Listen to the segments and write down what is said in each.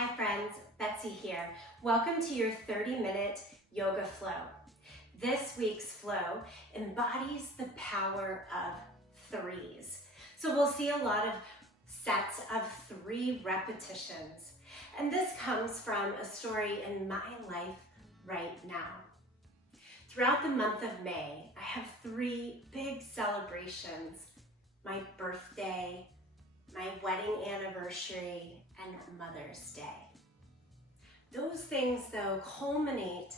Hi friends, Betsy here. Welcome to your 30-minute yoga flow. This week's flow embodies the power of threes. So we'll see a lot of sets of 3 repetitions. And this comes from a story in my life right now. Throughout the month of May, I have 3 big celebrations: my birthday, my wedding anniversary, and Mother's Day. Those things, though, culminate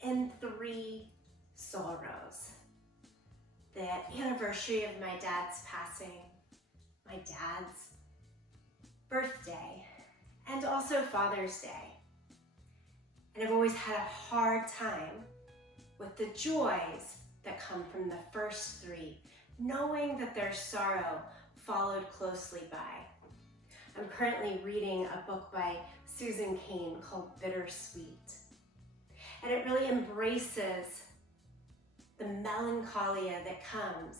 in 3 sorrows. The anniversary of my dad's passing, my dad's birthday, and also Father's Day. And I've always had a hard time with the joys that come from the first 3, knowing that their sorrow followed closely by. I'm currently reading a book by Susan Cain called Bittersweet. And it really embraces the melancholia that comes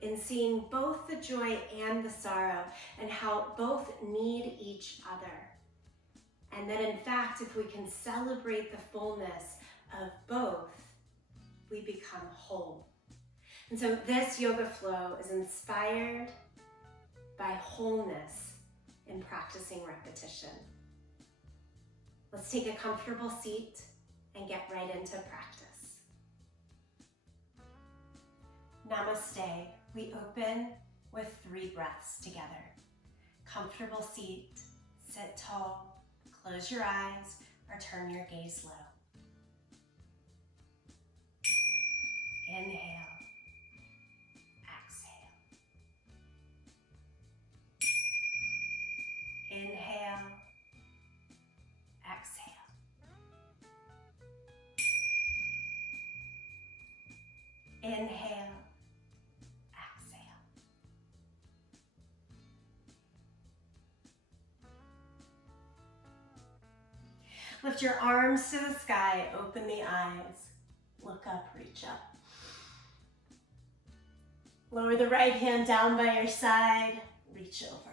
in seeing both the joy and the sorrow and how both need each other. And that in fact, if we can celebrate the fullness of both, we become whole. And so this yoga flow is inspired by wholeness in practicing repetition. Let's take a comfortable seat and get right into practice. Namaste. We open with 3 breaths together. Comfortable seat, sit tall, close your eyes, or turn your gaze low. Inhale. Inhale, exhale. Inhale, exhale. Lift your arms to the sky, open the eyes, look up, reach up. Lower the right hand down by your side, reach over.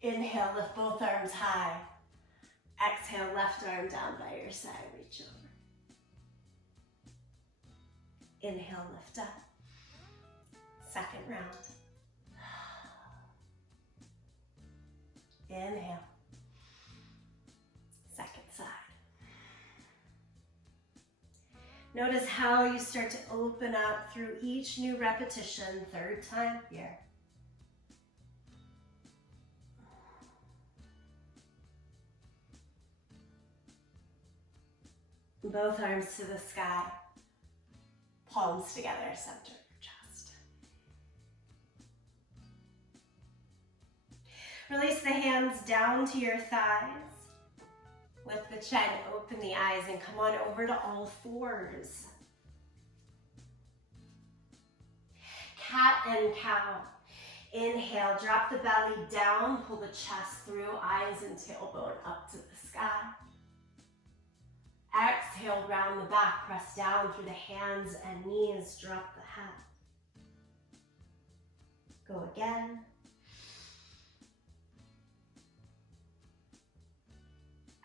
Inhale, lift both arms high. Exhale, left arm down by your side, reach over. Inhale, lift up. Second round. Inhale. Second side. Notice how you start to open up through each new repetition, 3rd time here. Both arms to the sky, palms together, center of your chest. Release the hands down to your thighs. Lift the chin, open the eyes, and come on over to all 4s. Cat and cow. Inhale, drop the belly down, pull the chest through, eyes and tailbone up to the sky. Exhale, round the back, press down through the hands and knees, drop the head. Go again.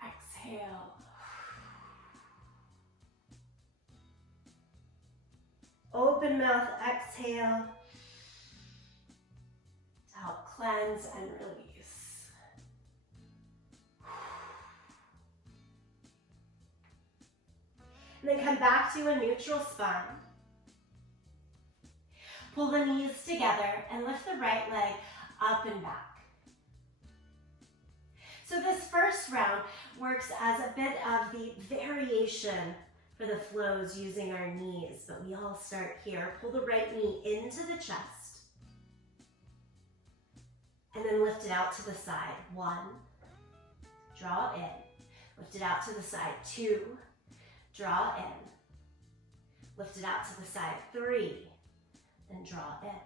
Exhale. Open mouth, exhale to help cleanse and release. And then come back to a neutral spine. Pull the knees together and lift the right leg up and back. So this first round works as a bit of the variation for the flows using our knees, but we all start here. Pull the right knee into the chest and then lift it out to the side. 1, draw in, lift it out to the side. 2, draw in, lift it out to the side. 3, then draw in.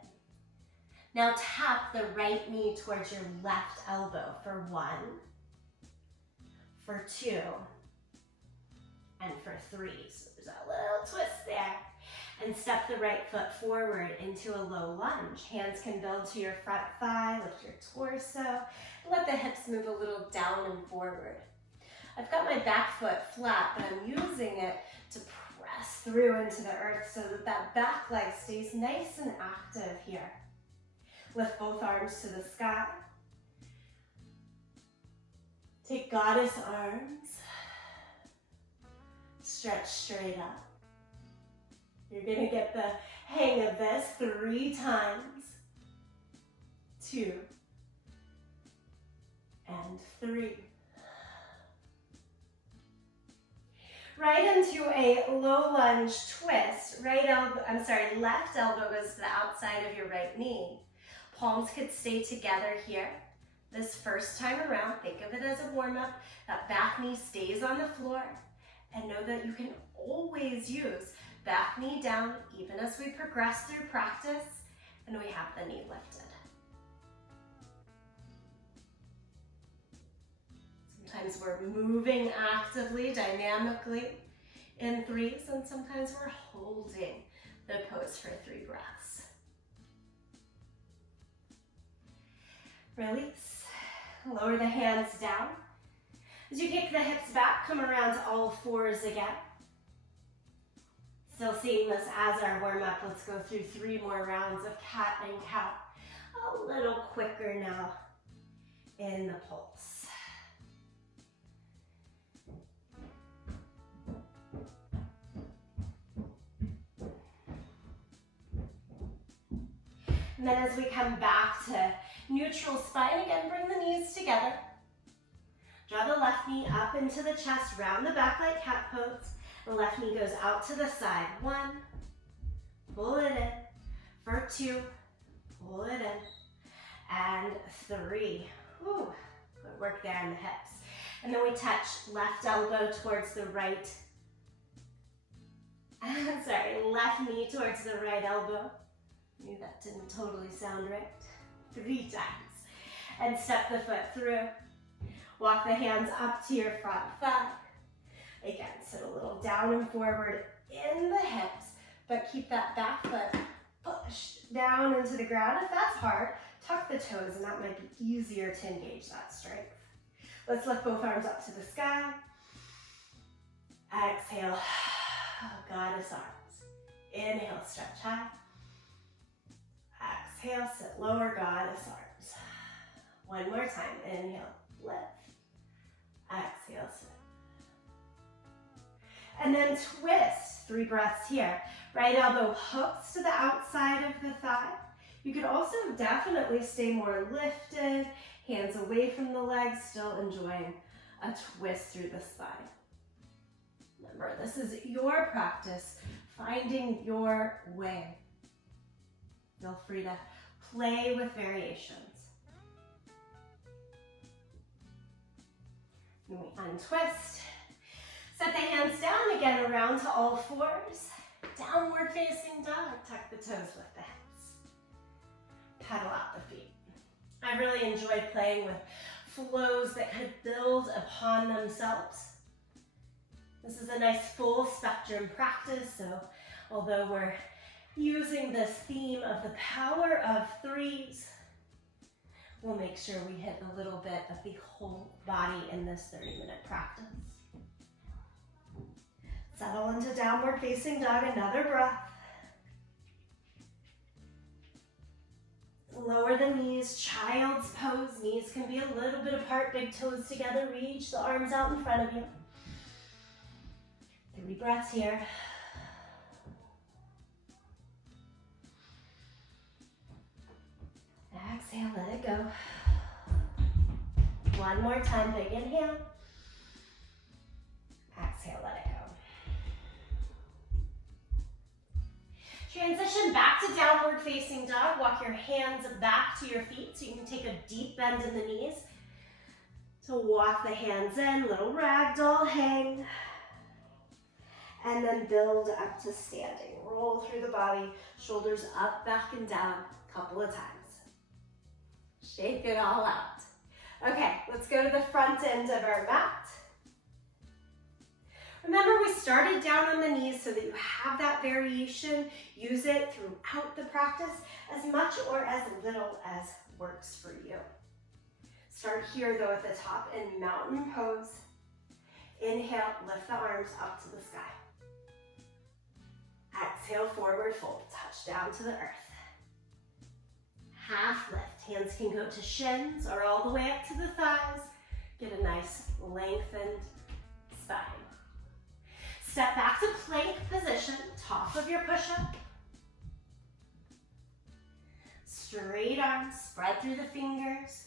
Now tap the right knee towards your left elbow for 1, for 2, and for 3. So there's a little twist there. And step the right foot forward into a low lunge. Hands can build to your front thigh, lift your torso. Let the hips move a little down and forward. I've got my back foot flat, but I'm using it to press through into the earth so that that back leg stays nice and active here. Lift both arms to the sky. Take goddess arms. Stretch straight up. You're gonna get the hang of this 3 times. 2 and 3. Right into a low lunge twist. Left elbow goes to the outside of your right knee. Palms could stay together here. This first time around, think of it as a warm-up. That back knee stays on the floor. And know that you can always use back knee down even as we progress through practice and we have the knee lifted. Sometimes we're moving actively, dynamically in 3s, and sometimes we're holding the pose for 3 breaths. Release. Lower the hands down. As you kick the hips back, come around to all 4s again. Still seeing this as our warm-up. Let's go through 3 more rounds of cat and cow. A little quicker now in the pulse. And then as we come back to neutral spine, again, bring the knees together. Draw the left knee up into the chest, round the back like cat pose. The left knee goes out to the side. 1, pull it in. For 2, pull it in. And 3. Whew, good work there in the hips. And then we touch left elbow towards the right. Left knee towards the right elbow. Maybe that didn't totally sound right. 3 times. And step the foot through. Walk the hands up to your front thigh. Again, sit a little down and forward in the hips, but keep that back foot pushed down into the ground. If that's hard, tuck the toes, and that might be easier to engage that strength. Let's lift both arms up to the sky. Exhale, goddess arms. Inhale, stretch high. Exhale, sit lower, goddess arms. One more time, inhale, lift. Exhale, sit. And then twist, 3 breaths here. Right elbow hooks to the outside of the thigh. You could also definitely stay more lifted, hands away from the legs, still enjoying a twist through the spine. Remember, this is your practice, finding your way. Feel free to play with variations. And we untwist. Set the hands down again, around to all 4s. Downward facing dog. Tuck the toes with the hips. Pedal out the feet. I really enjoy playing with flows that could build upon themselves. This is a nice full spectrum practice, so although we're using this theme of the power of 3s, we'll make sure we hit a little bit of the whole body in this 30-minute practice. Settle into downward facing dog, another breath. Lower the knees, child's pose. Knees can be a little bit apart, big toes together. Reach the arms out in front of you. 3 breaths here. Exhale, let it go. One more time, big inhale. Exhale, let it go. Transition back to downward facing dog. Walk your hands back to your feet so you can take a deep bend in the knees. So walk the hands in, little ragdoll hang. And then build up to standing. Roll through the body, shoulders up, back, and down a couple of times. Shake it all out. Okay, let's go to the front end of our mat. Remember, we started down on the knees so that you have that variation. Use it throughout the practice, as much or as little as works for you. Start here though at the top in mountain pose. Inhale, lift the arms up to the sky. Exhale, forward fold, touch down to the earth. Half lift, hands can go to shins or all the way up to the thighs. Get a nice lengthened spine. Step back to plank position, top of your push-up. Straight arms, spread through the fingers.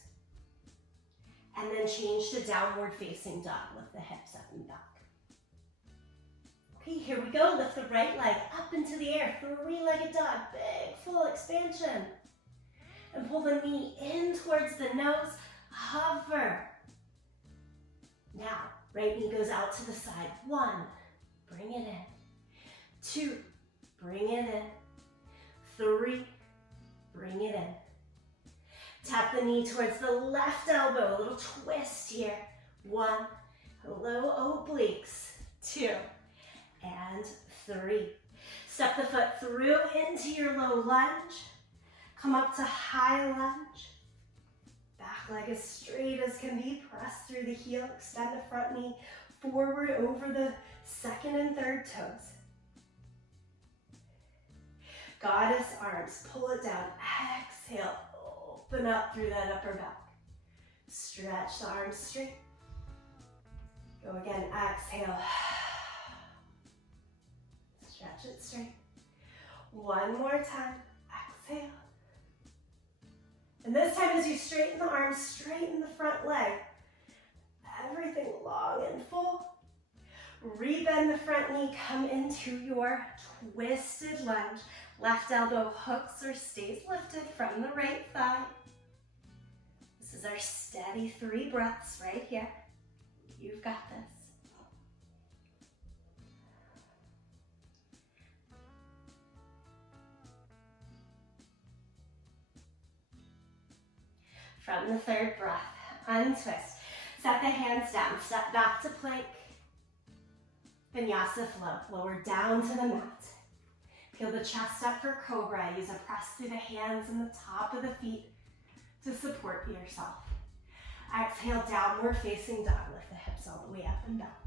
And then change to downward facing dog. Lift the hips up and back. Okay, here we go. Lift the right leg up into the air. Three-legged dog, big full expansion. And pull the knee in towards the nose. Hover. Now, right knee goes out to the side. 1, bring it in. 2, bring it in. 3, bring it in. Tap the knee towards the left elbow, a little twist here. 1, hello obliques. 2, and 3. Step the foot through into your low lunge. Come up to high lunge. Back leg as straight as can be. Press through the heel, extend the front knee forward over the second and third toes. Goddess arms, pull it down. Exhale. Open up through that upper back. Stretch the arms straight. Go again, exhale. Stretch it straight. One more time, exhale. And this time as you straighten the arms, straighten the front leg. Everything long and full. Rebend the front knee, come into your twisted lunge. Left elbow hooks or stays lifted from the right thigh. This is our steady 3 breaths right here. You've got this. From the third breath, untwist. Set the hands down, step back to plank. Vinyasa flow, lower down to the mat. Peel the chest up for cobra. Use a press through the hands and the top of the feet to support yourself. Exhale, downward facing dog. Lift the hips all the way up and back.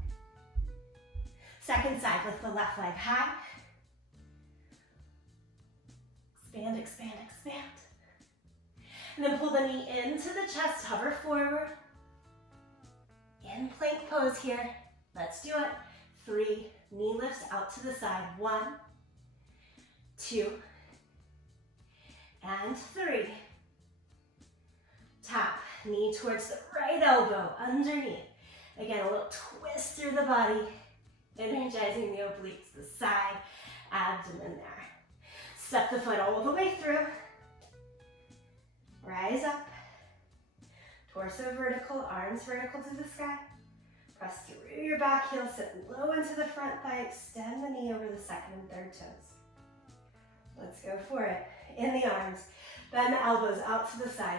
Second side, lift the left leg high. Expand, expand, expand. And then pull the knee into the chest, hover forward. In plank pose here. Let's do it. 3, knee lifts out to the side. 1, 2, and 3. Tap, knee towards the right elbow, underneath. Again, a little twist through the body, energizing the obliques, the side, abdomen there. Step the foot all the way through. Rise up. Torso vertical, arms vertical to the sky. Press through your back heel, sit low into the front thigh, extend the knee over the second and third toes. Let's go for it. In the arms, bend the elbows out to the side.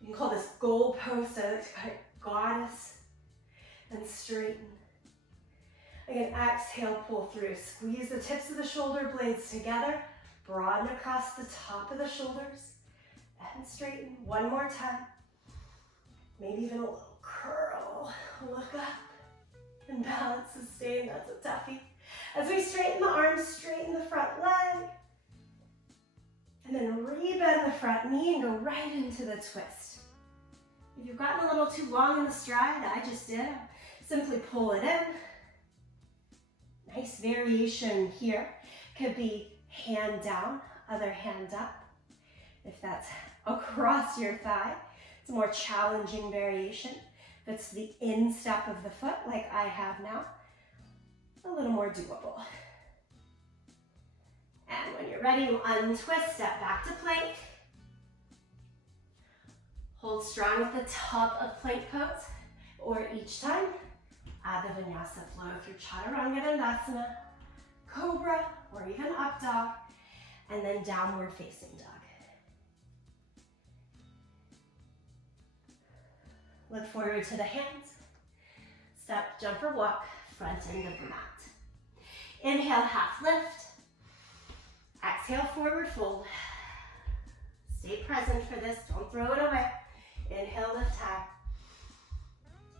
You can call this goal post, I like to call it goddess, and straighten. Again, exhale, pull through. Squeeze the tips of the shoulder blades together, broaden across the top of the shoulders, and straighten. One more time. Maybe even a little curl. Look up and balance, sustain. That's a toughie. As we straighten the arms, straighten the front leg. And then rebend the front knee and go right into the twist. If you've gotten a little too long in the stride, I just did, simply pull it in. Nice variation here. Could be hand down, other hand up. If that's across your thigh, it's a more challenging variation. If it's the instep of the foot, like I have now, a little more doable. And when you're ready, you untwist, step back to plank. Hold strong at the top of plank pose, or each time, add the vinyasa flow through chaturanga dandasana, cobra, or even up dog, and then downward facing dog. Look forward to the hands. Step, jump, or walk. front end of the mat. Inhale, half lift. Exhale, forward fold. Stay present for this, don't throw it away. Inhale, lift high.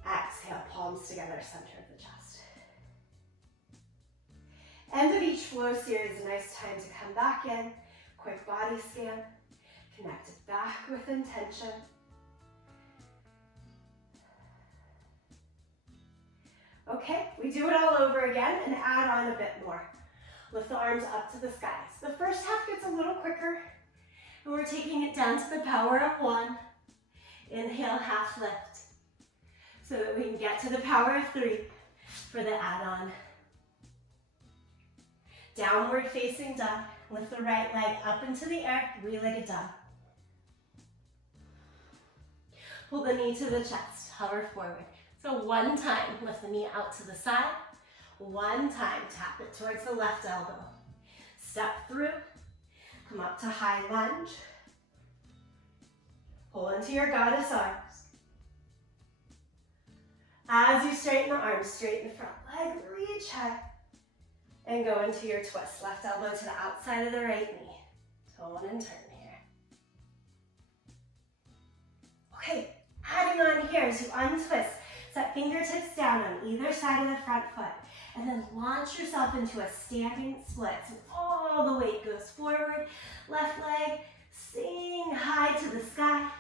Exhale, palms together, center of the chest. End of each flow series, a nice time to come back in. Quick body scan. Connect it back with intention. Okay, we do it all over again and add on a bit more. Lift the arms up to the skies. The first half gets a little quicker, and we're taking it down to the power of 1. Inhale, half lift, so that we can get to the power of 3 for the add-on. Downward facing dog. Lift the right leg up into the air, 3-legged dog. Pull the knee to the chest, hover forward. So one time, lift the knee out to the side. One time, tap it towards the left elbow. Step through, come up to high lunge. Pull into your goddess arms. As you straighten the arms, straighten the front leg, reach high. And go into your twist. Left elbow to the outside of the right knee. Tone and turn here. Okay, adding on here as you untwist. Set fingertips down on either side of the front foot. And then launch yourself into a standing split. So all the weight goes forward. Left leg, sing high to the sky.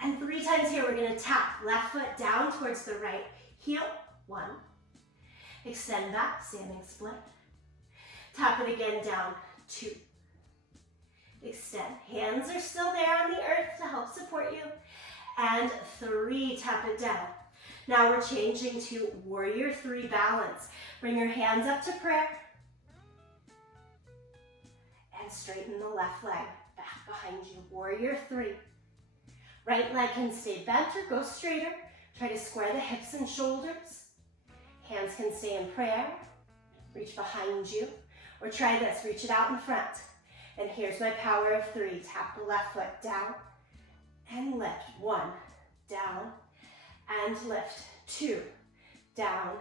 And 3 times here, we're going to tap left foot down towards the right heel. 1. Extend back, standing split. Tap it again down, 2. Extend. Hands are still there on the earth to help support you. And 3, tap it down. Now we're changing to warrior 3 balance. Bring your hands up to prayer. And straighten the left leg back behind you. Warrior 3. Right leg can stay bent or go straighter. Try to square the hips and shoulders. Hands can stay in prayer. Reach behind you. Or try this, reach it out in front. And here's my power of 3. Tap the left foot down and lift. 1, down and lift. 2, down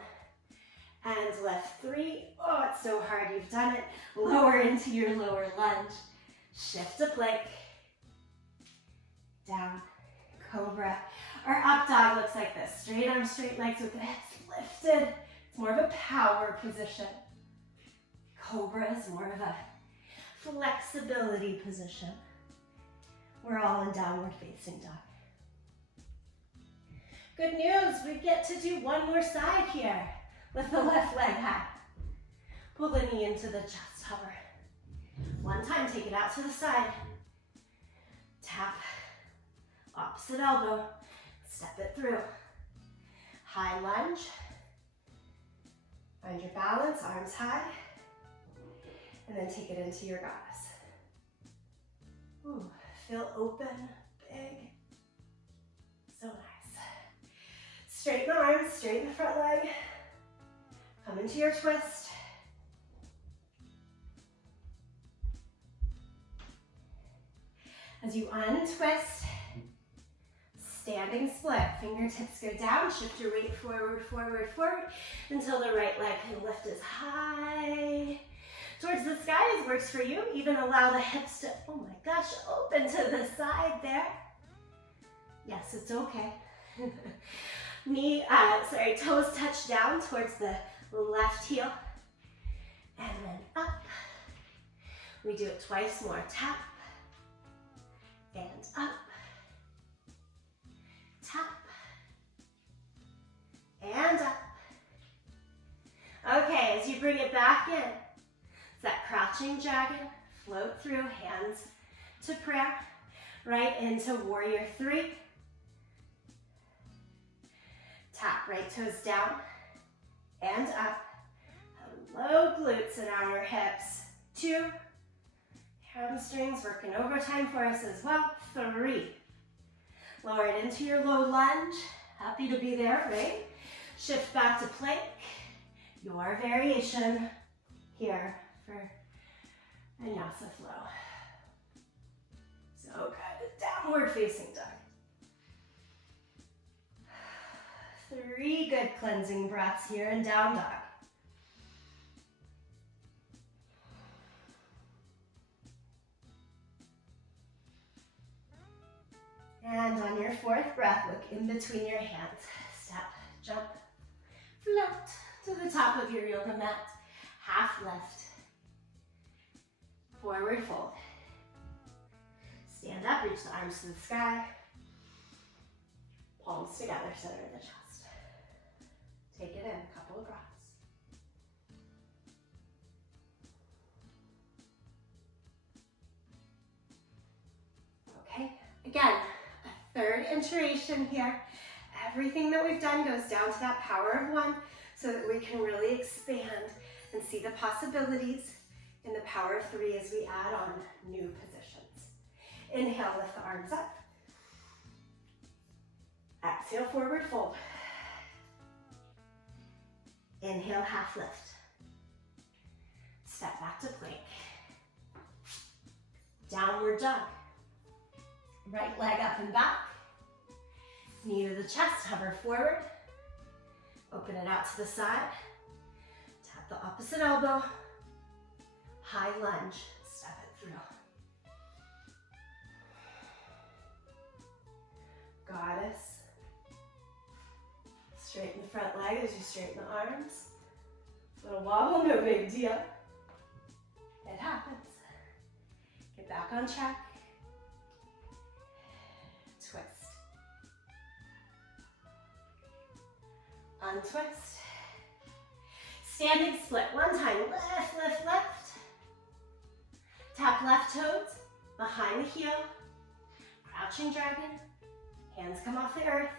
and lift. 3, oh, it's so hard, you've done it. Lower into your lower lunge. Shift to plank. Down, cobra. Our up dog looks like this. Straight arms, straight legs with the hips lifted. It's more of a power position. Cobra is more of a flexibility position. We're all in downward facing dog. Good news, we get to do one more side here with the left leg high. Pull the knee into the chest, hover. One time, take it out to the side. Tap, opposite elbow, step it through. High lunge. Find your balance, arms high. And then take it into your goddess. Ooh, feel open, big. So nice. Straighten the arms, straighten the front leg. Come into your twist. As you untwist, standing split, fingertips go down, shift your weight forward, forward, forward, until the right leg can lift as high towards the sky as works for you. Even allow the hips to, oh my gosh, open to the side there. Yes, it's okay. Toes touch down towards the left heel. And then up. We do it twice more. Tap. And up. Tap. And up. Okay, as you bring it back in, it's that crouching dragon, float through, hands to prayer, right into warrior 3. Tap right toes down and up. Hello, glutes and outer hips. 2. Hamstrings working overtime for us as well. 3. Lower it into your low lunge. Happy to be there, right? Shift back to plank. Your variation here for vinyasa flow. So good. Downward facing dog. 3. 3 good cleansing breaths here in down dog. And on your 4th breath, look in between your hands. Step, jump, float to the top of your yoga mat. Half lift. Forward fold. Stand up, reach the arms to the sky. Palms together, center of the chest. Take it in, a couple of breaths. Okay, again, a 3rd iteration here. Everything that we've done goes down to that power of 1 so that we can really expand and see the possibilities in the power of 3 as we add on new positions. Inhale, lift the arms up. Exhale, forward fold. Inhale, half lift. Step back to plank. Downward dog. Right leg up and back. Knee to the chest, hover forward. Open it out to the side. Tap the opposite elbow. High lunge, step it through. Goddess. Straighten the front leg as you straighten the arms. Little wobble, no big deal. It happens. Get back on track. Twist. Untwist. Standing split. One time. Lift, lift, lift. Tap left toes behind the heel. Crouching dragon. Hands come off the earth.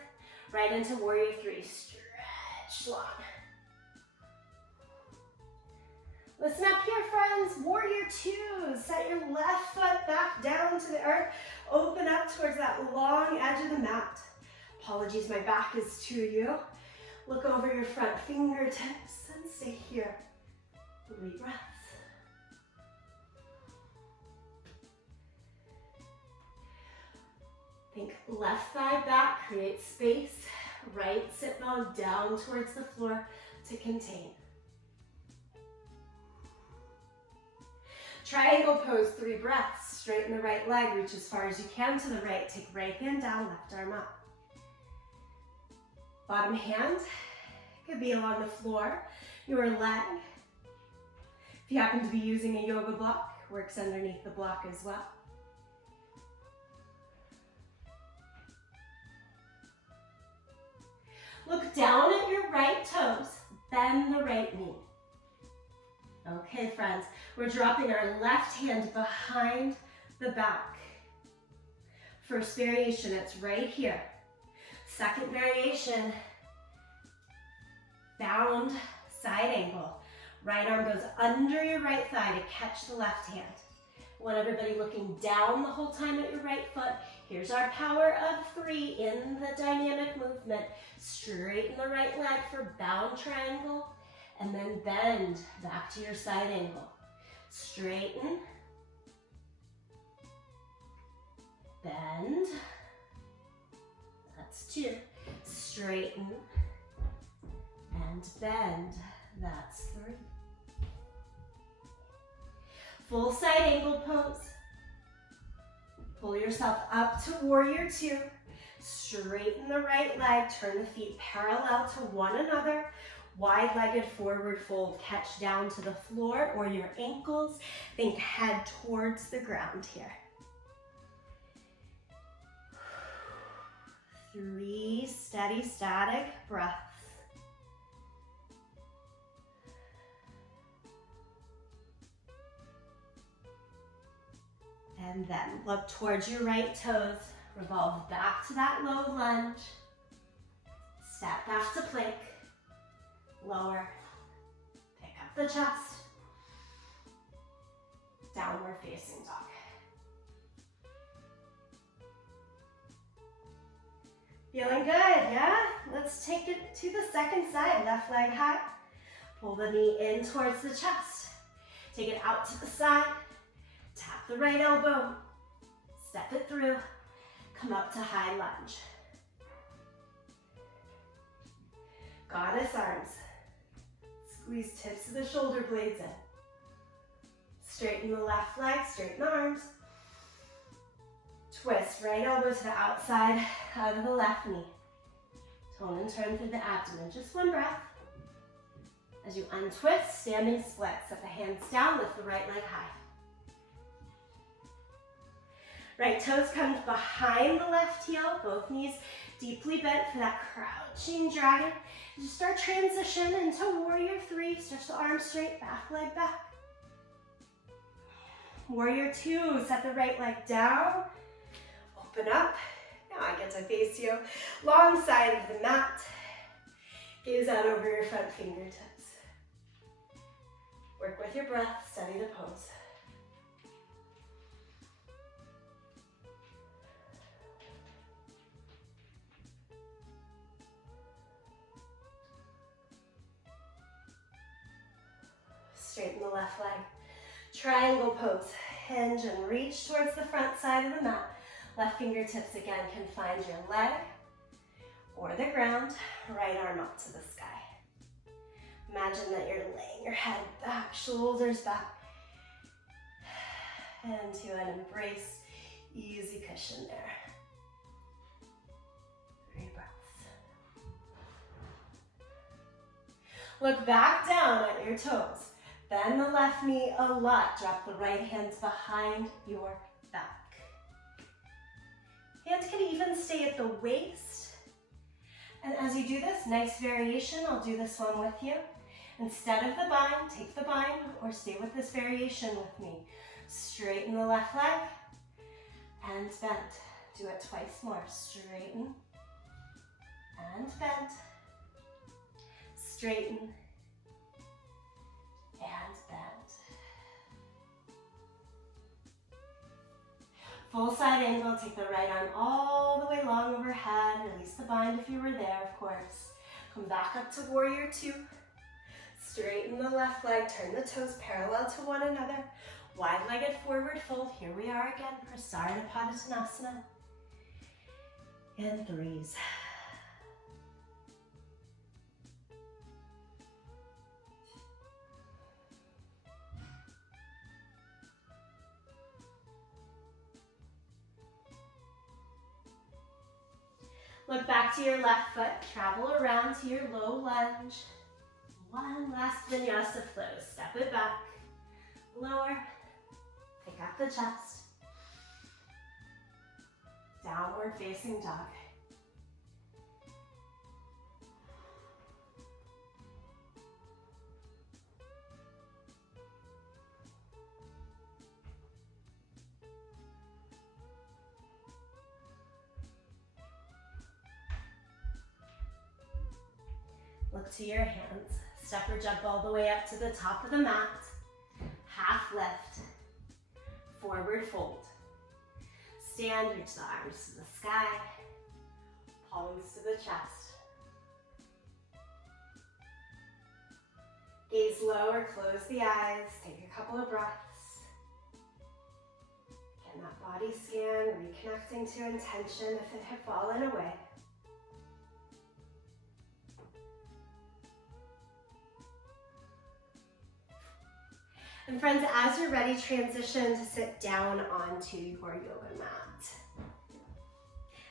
Right into warrior 3. Stretch long. Listen up here, friends. Warrior 2. Set your left foot back down to the earth. Open up towards that long edge of the mat. Apologies, my back is to you. Look over your front fingertips and stay here. 3 breaths. Think left thigh back, create space. Right sit bone down towards the floor to contain. Triangle pose, 3 breaths. Straighten the right leg, reach as far as you can to the right. Take right hand down, left arm up. Bottom hand could be along the floor, your leg. If you happen to be using a yoga block, works underneath the block as well. Look down at your right toes, bend the right knee. Okay, friends, we're dropping our left hand behind the back. First variation, it's right here. Second variation, bound side angle. Right arm goes under your right thigh to catch the left hand. I want everybody looking down the whole time at your right foot. Here's our power of 3 in the dynamic movement. Straighten the right leg for bound triangle, and then bend back to your side angle. Straighten, bend, that's 2. Straighten, and bend, that's 3. Full side angle pose. Pull yourself up to warrior 2. Straighten the right leg, turn the feet parallel to one another. Wide-legged forward fold, catch down to the floor or your ankles. Think head towards the ground here. 3 steady, static breaths. And then look towards your right toes. Revolve back to that low lunge. Step back to plank. Lower. Pick up the chest. Downward facing dog. Feeling good, yeah? Let's take it to the second side. Left leg high. Pull the knee in towards the chest. Take it out to the side. Tap the right elbow. Step it through. Come up to high lunge. Goddess arms. Squeeze tips of the shoulder blades in. Straighten the left leg, straighten the arms. Twist right elbow to the outside out of the left knee. Tone and turn through the abdomen. Just one breath. As you untwist, standing split. Set the hands down, lift the right leg high. Right toes come behind the left heel, both knees deeply bent for that crouching dragon. Just start transition into warrior three. Stretch the arms straight, back leg back. Warrior two, set the right leg down. Open up. Now I get to face you. Long side of the mat. Gaze out over your front fingertips. Work with your breath, study the pose. Straighten the left leg. Triangle pose. Hinge and reach towards the front side of the mat. Left fingertips again can find your leg or the ground. Right arm up to the sky. Imagine that you're laying your head back, shoulders back. Into an embrace, easy cushion there. 3 breaths. Look back down at your toes. Bend the left knee a lot. Drop the right hands behind your back. Hands can even stay at the waist. And as you do this, nice variation, I'll do this one with you. Instead of the bind, take the bind or stay with this variation with me. Straighten the left leg and bend. Do it twice more. Straighten and bend. Straighten and bend. Full side angle, take the right arm all the way long overhead. Release the bind if you were there, of course. Come back up to warrior two. Straighten the left leg, turn the toes parallel to one another. Wide-legged forward fold. Here we are again, Prasarna Padottanasana. And 3s. Look back to your left foot, travel around to your low lunge. One last vinyasa flow. Step it back, lower, pick up the chest. Downward facing dog. Look to your hands. Step or jump all the way up to the top of the mat. Half lift. Forward fold. Stand, reach the arms to the sky. Palms to the chest. Gaze low or close the eyes. Take a couple of breaths. Again, that body scan, reconnecting to intention if it had fallen away. And friends, as you're ready, transition to sit down onto your yoga mat.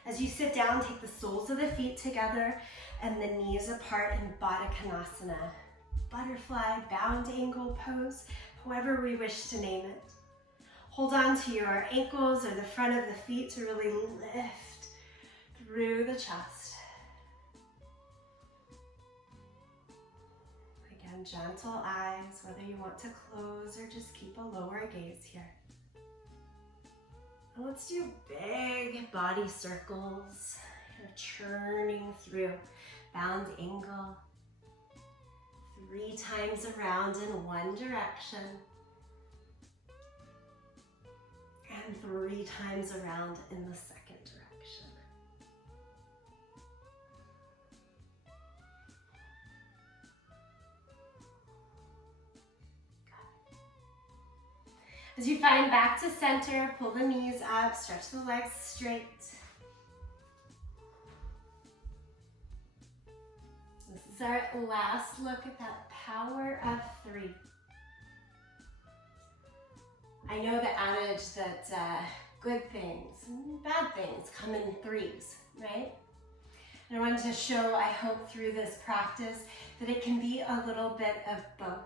As you sit down, take the soles of the feet together and the knees apart in Baddha Konasana. Butterfly, bound angle pose, however we wish to name it. Hold on to your ankles or the front of the feet to really lift through the chest. Again, gentle eyes, whether you want to close or just keep a lower gaze here. And let's do big body circles, kind of churning through bound angle. 3 times around in one direction. And 3 times around in the second direction. As you find back to center, pull the knees up, stretch the legs straight. This is It's our last look at that power of 3. I know the adage that good things and bad things come in 3s, right? And I wanted to show, I hope through this practice, that it can be a little bit of both.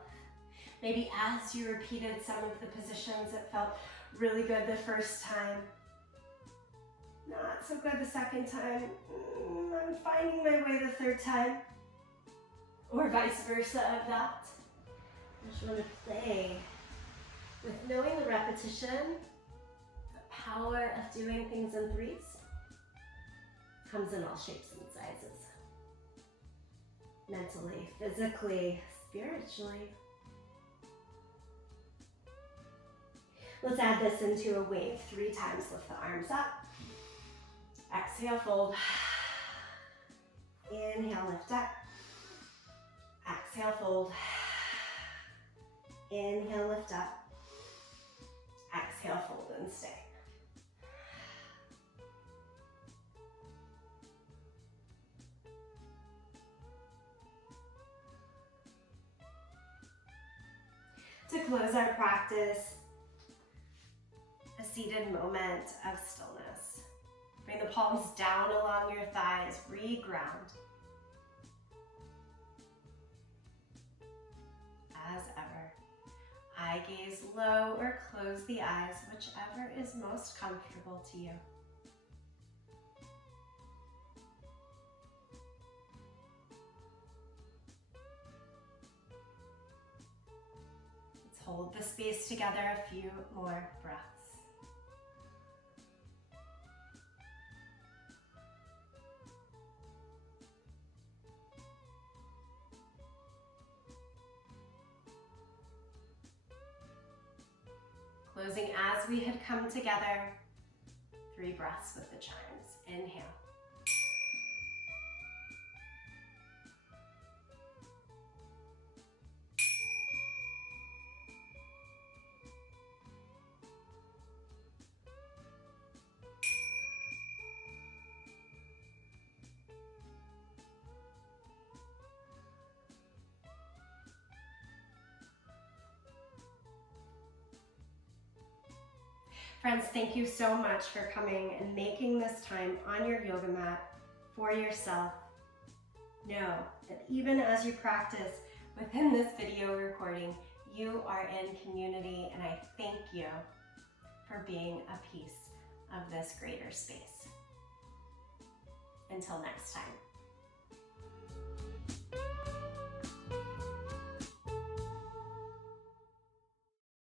Maybe as you repeated some of the positions, it felt really good the first time, not so good the second time, I'm finding my way the third time, or vice versa of that. I just want to play with knowing the repetition, the power of doing things in 3s comes in all shapes and sizes. Mentally, physically, spiritually. Let's add this into a wave 3 times. Lift the arms up. Exhale, fold. Inhale, lift up. Exhale, fold. Inhale, lift up. Exhale, fold, and stay. To close our practice, a seated moment of stillness. Bring the palms down along your thighs, re-ground. As ever, eye gaze low or close the eyes, whichever is most comfortable to you. Let's hold the space together a few more breaths. Closing as we had come together, 3 breaths with the chimes. Inhale. Friends, thank you so much for coming and making this time on your yoga mat for yourself. Know that even as you practice within this video recording, you are in community, and I thank you for being a piece of this greater space. Until next time.